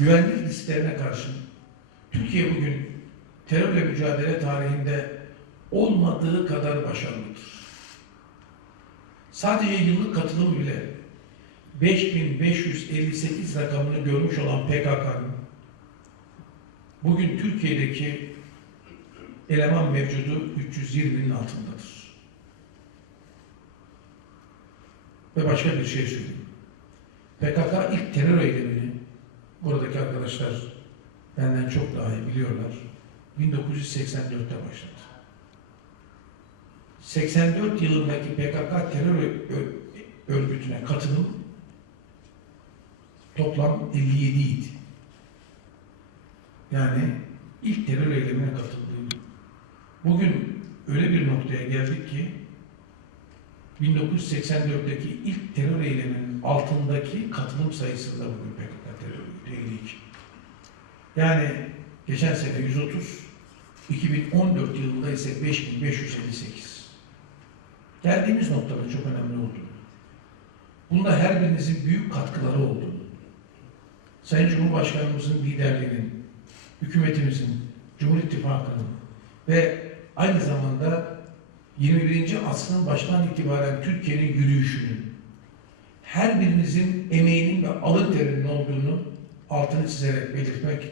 güvenlik risklerine karşı Türkiye bugün terörle mücadele tarihinde olmadığı kadar başarılıdır. Sadece yıllık katılım bile 5558 rakamını görmüş olan PKK'nın bugün Türkiye'deki eleman mevcudu 320'nin altındadır. Ve başka bir şey söyleyeyim. PKK ilk terör eylemini buradaki arkadaşlar benden çok daha iyi biliyorlar. 1984'te başladı. 84 yılındaki PKK terör örgütüne katılım toplam 57 idi. Yani ilk terör eylemine katıldığım. Bugün öyle bir noktaya geldik ki 1984'teki ilk terör eyleminin altındaki katılım sayısında bugün PKK 52. Yani geçen sene 130, 2014 yılında ise 5558. Geldiğimiz noktanın çok önemli olduğunu, bunda her birinizin büyük katkıları olduğunu, Sayın Cumhurbaşkanımızın liderliğinin, hükümetimizin, Cumhur İttifakı'nın ve aynı zamanda 21. asrın baştan itibaren Türkiye'nin yürüyüşünün her birinizin emeğinin ve alın terinin olduğunu altını çizerek belirtmek